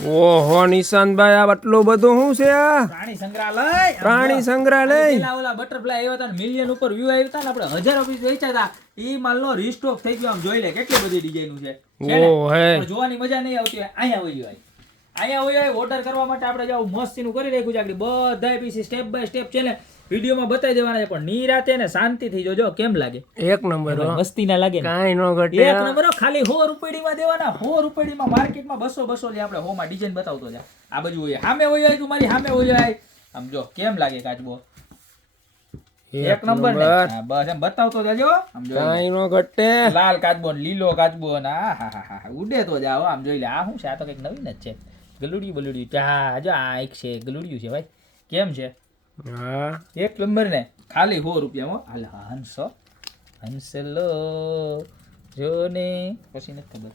ઓહો નિશાંતભાઈ આ આટલું બધું શું છે આ પ્રાણી સંગ્રહાલય. પ્રાણી સંગ્રહાલય પેલા ઓલા બટરફ્લાય આવ્યા હતા ને મિલિયન ઉપર વ્યૂ આવ્યા હતા ને આપણે હજારો પીસ વેચ્યા હતા ઈ માલનો રીસ્ટોક થઈ ગયો. આમ જોઈ લે કેટલી બધી ડિઝાઇનો છે. છે ને? ઓહ હે પણ જોવાની મજા નહીં આવતી હોય. અહીંયા હોય ઓર્ડર કરવા માટે આપણે જાવ મસ્તીનું કરી રાખ્યું છે. આગળ બધા પીસ સ્ટેપ બાય સ્ટેપ છે ને વિડીયોમાં બતાવી દેવાના છે, પણ નિરાતે ને શાંતિથી જોજો કેમ લાગે. એક નંબર હો. મસ્તી ના લાગે ને? કાંઈ નો ઘટે એક નંબર હો. ખાલી 100 રૂપિયામાં દેવાના. 100 રૂપિયામાં માર્કેટમાં 200 લે. આપણે 100 માં ડિઝાઇન બતાવતો જા. આ બાજુ હોય સામે હોય તું મારી સામે હોય. આમ જો કેમ લાગે કાચબો. એક નંબર ને. હા, બસ એમ બતાવતો જાજો. આમ જો કાંઈ નો ઘટે. લાલ કાચબો ને લીલો કાચબો ને આ ઉડે તો જાઓ. આમ જોઈ લે આ શું છે? આ તો કઈક નવીન જ છે. ગલુડિયું બલુડિયું ચા જો આ એક છે ગલુડિયું છે ભાઈ. કેમ છે? હા એક નંબર ને. ખાલી 100 રૂપિયામાં. હાલ હંસો હંસલો જો ને પછી નથી ખબર.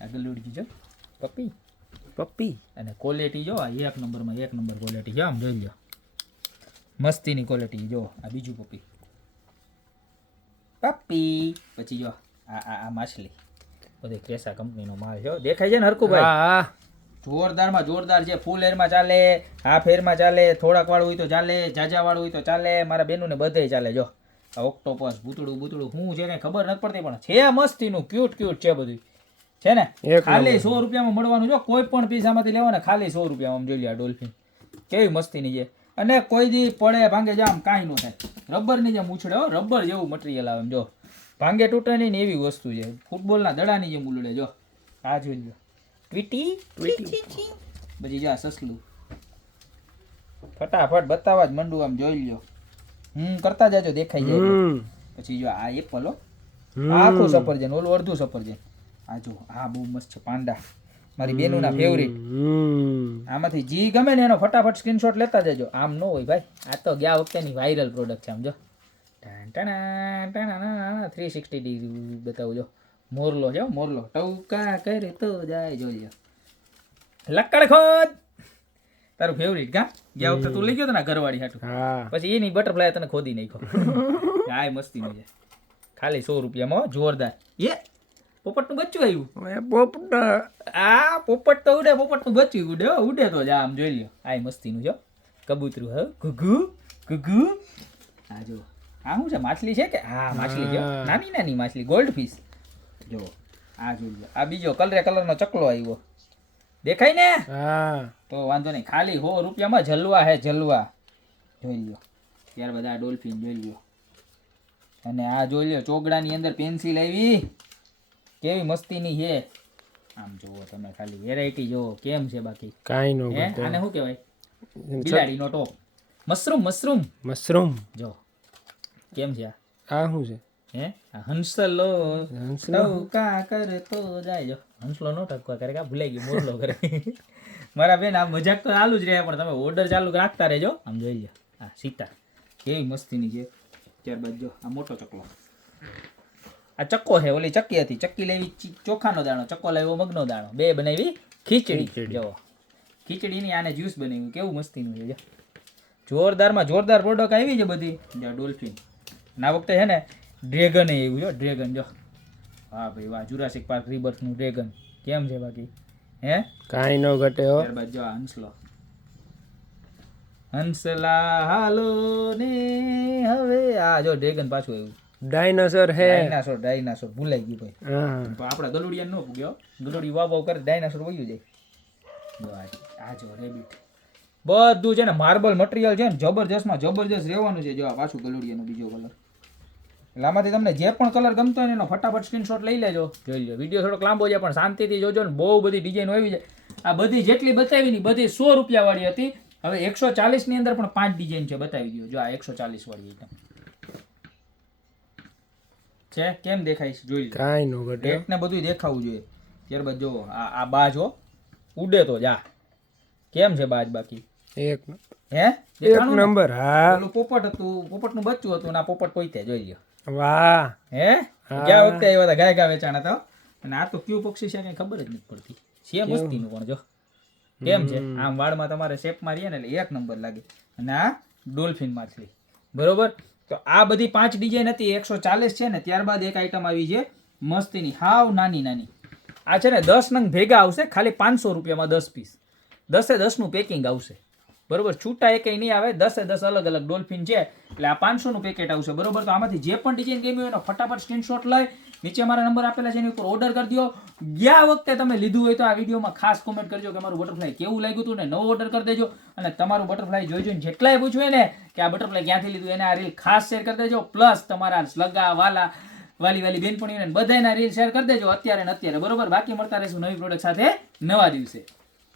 આ ગલુડિયું જો પપ્પી પપ્પી અને ક્વોલિટી જો આ એક નંબરમાં એક નંબર ક્વોલિટી છે. આમ જોઈ લો મસ્તીની ક્વોલિટી જો. આ બીજું પપ્પી પપ્પી પછી જો આ માછલી બધી ક્રેસા કંપનીનો માલ છે. દેખાય છે ને હરકુ ભાઈ? હા જોરદારમાં જોરદાર છે. ફૂલ એરમાં ચાલે, હાફ એરમાં ચાલે, થોડાક વાળું હોય તો ચાલે, જાજા વાળું હોય તો ચાલે. મારા બેનું ને બધે ચાલે. જો આ ઓક્ટોપસ ભૂતળું ભૂતળું શું છે ને ખબર નથી પડતી, પણ છે મસ્તીનું ક્યુટ ક્યુટ છે બધું. છે ને ખાલી 100 રૂપિયામાં મળવાનું. જો કોઈ પણ પીસ આમાંથી લેવાના ખાલી 100 રૂપિયામાં. જોઈ લે આ ડોલ્ફિન કેવી મસ્તીની છે. અને કોઈ દી પડે ભાંગે જામ કાંઈ ન થાય. રબરની જેમ ઉછળે હો, રબર જેવું મટીરિયલ આવે. જો ભાંગે તૂટે નહીં ને એવી વસ્તુ છે. ફૂટબોલના દડાની જેમ ઉલડે. જો આ જોઈ લો ટ્વીટી પછી જા સસલું ફટાફટ બતાવવા જ મંડું. આમ જોઈ લ્યો કરતા જાજો દેખાઈ જાય. પછી જો આ એપલ હો, આખું સફરજન, ઓલું અડધું સફરજન. આ જો આ બહુ મસ્ત છે. પાંડા મારી બેનું ના ફેવરિટ. આમાંથી જી ગમે ને એનો ફટાફટ સ્ક્રીનશોટ લેતા જજો. આમ ન હોય ભાઈ, આ તો ગયા વખતેની વાયરલ પ્રોડક્ટ છે. આમ જો 360 ડિગ્રી બતાવું. જો મોરલો છે મોરલો. ટૌકા કરે તો જાય. જોઈ લક્કડ ખોદ તારું ફેવરિટ કા? ગયા વખતે તું લઈ ગયો તો ને ઘરવાળી હાટું. પછી એની બટરફ્લાય તને ખોદી નાખ્યો. આ મસ્તી નું છે. ખાલી 100 રૂપિયામાં જોરદાર. એ પોપટ નું બચ્ચું આવ્યું. પોપટ આ પોપટ તો ઉડે. પોપટ નું બચ્ચું ઉડે. ઉડે તો જા. આમ જોઈ લ્યો આ મસ્તી નું જો કબૂતરું. હ ગુગુ ગુગુ. આ જો આ શું છે? માછલી છે કે? હા માછલી છે. નાની નાની માછલી ગોલ્ડ ફિશ. જો આ જોઈ લો. આ બીજો કલર નો ચકલો આવ્યો. દેખાય ને? હા તો વાંધો નહીં. ખાલી 100 રૂપિયામાં જલવા હે જલવા. જોઈ લો. ત્યારબાદ આ ડોલ્ફિન જોઈ લો. અને આ જોઈ લો ચોગડાની અંદર પેન્સિલ આવી. કેવી મસ્તીની છે. આમ જુઓ તમે ખાલી વેરાયટી જુઓ કેમ છે. બાકી કાંઈ નો હે ઘટે. આને શું કહેવાય? બિલાડીનો ટોપ. Mushroom mushroom. મશરૂમ જો કેમ છે આ શું છે? હે હંસલો હંસલો? ટકા કરે તો જાય. જો હંસલો નો ટકવા કરે કા ભૂલાઈ ગયું. મોરલો કરે. મારા બેન આ મજાક તો ચાલુ જ રહે, પણ તમે ઓર્ડર ચાલુ રાખતા રહેજો. આમ જોઈ લો આ સીતા કેવી મસ્તીની છે. ત્યારબાદ જો આ મોટો ચકલો. આ ચક્કો છે. ઓલી ચક્કી હતી. ચક્કી લેવી ચોખાનો દાણો, ચક્કો લાવ્યો મગનો દાણો. બે બનાવી ખીચડી. જો ખીચડીની આને જ્યુસ બનાવ્યું. કેવું મસ્તીનું છે. જો જોરદારમાં જોરદાર પ્રોડક્ટ આવી છે બધી. જો ડોલ્ફિન ના વખતે છે ને ડ્રેગન એવું. જો ડ્રેગન જો. વાહ ભાઈ વાહ. જુરાસિક પાર્ક રિબર્થ નું ડ્રેગન. કેમ છે બાકી? હે કાંઈ નો ઘટે હો. ત્યારબાદ જો હંસલો. હંસલા હાલો ને હવે. આ જો ડ્રેગન પાછું આવ્યું. ડાયનાસોર હે. ડાયનાસોર ભૂલાઈ ગયું ભાઈ. તો આપડા ગલુડિયા નો પૂગ્યો. ગલુડી વાવ કરે ડાયનાસોર વયું જાય. જો આ જો રેબિટ બધું છે ને માર્બલ મટીરિયલ છે ને જબરજસ્તમાં જબરજસ્ત રહેવાનું છે. જો આ પાછું ગલુડિયાનો બીજો કલર. એટલે આમાંથી તમને જે પણ કલર ગમતો હોય ને એનો ફટાફટ સ્ક્રીનશોટ લઈ લેજો. જોઈ લો. વિડીયો થોડોક લાંબો છે પણ શાંતિથી જોજો ને. બહુ બધી ડિઝાઇન આવી છે. આ બધી જેટલી બતાવી ને બધી 100 રૂપિયા વાળી હતી. હવે 140 ની અંદર પણ 5 ડિઝાઇન છે. બતાવી દો. જો આ 140 વાળી છે. કેમ દેખાય છે? જોઈ લો. કાંઈ નો ઘટે. રેટ ને બધું દેખાવું જોઈએ. ત્યારબાદ જો આ બાજ હો ઉડે તો જા. કેમ છે બાજ બાકી? એક હે એક નંબર. હા ઓલું પોપટ હતું. પોપટનું બચ્ચું હતું. ના પોપટ પોઈતે જોઈ લો. વાહ. હે ગયા વખતે આવ્યા હતા. ગાય ગા વેચાણા હતા. અને આ તો કયું પક્ષી છે કઈ ખબર જ નથી પડતી. છે મસ્તીનું પણ જો કેમ છે. આમ વાળમાં તમારે શેપમાં રહીએ ને એટલે એક નંબર લાગે. અને આ ડોલ્ફિન માછલી. બરોબર. તો આ બધી 5 ડિઝાઇન હતી. 140 છે ને. ત્યારબાદ એક આઈટમ આવી છે મસ્તીની હાવ નાની નાની. આ છે ને 10 નંગ ભેગા આવશે, ખાલી 500 રૂપિયામાં 10 પીસ, 10 નું પેકિંગ આવશે, બરોબર. છૂટા એકેય નહીં આવે, 10 અલગ અલગ ડોલ્ફિન છે, એટલે આ 500 નું પેકેટ આવશે, બરોબર. તો આમાંથી જે પણ ડિઝાઇન ગમી હોય એનો ફટાફટ સ્ક્રીનશોટ લઈ નીચે મારા નંબર આપેલા છે એની ઉપર ઓર્ડર કરી દો. ગયા વખતે તમે લીધું હોય તો આ વિડીયોમાં ખાસ કોમેન્ટ કરજો કે મારું બટરફ્લાય કેવું લાગ્યું હતું, ને નવો ઓર્ડર કરી દેજો. અને તમારું બટરફ્લાય જોઈને જેટલાય પૂછ્યું ને કે આ બટરફ્લાય ક્યાંથી લીધું એને આ રીલ ખાસ શેર કરી દેજો. પ્લસ તમારા લગા વાલા વાલી બેનપણીઓને બધાના રીલ શેર કરી દેજો અત્યારે ને અત્યારે, બરોબર. બાકી મળતા રહેશું નવી પ્રોડક્ટ સાથે નવા દિવસે.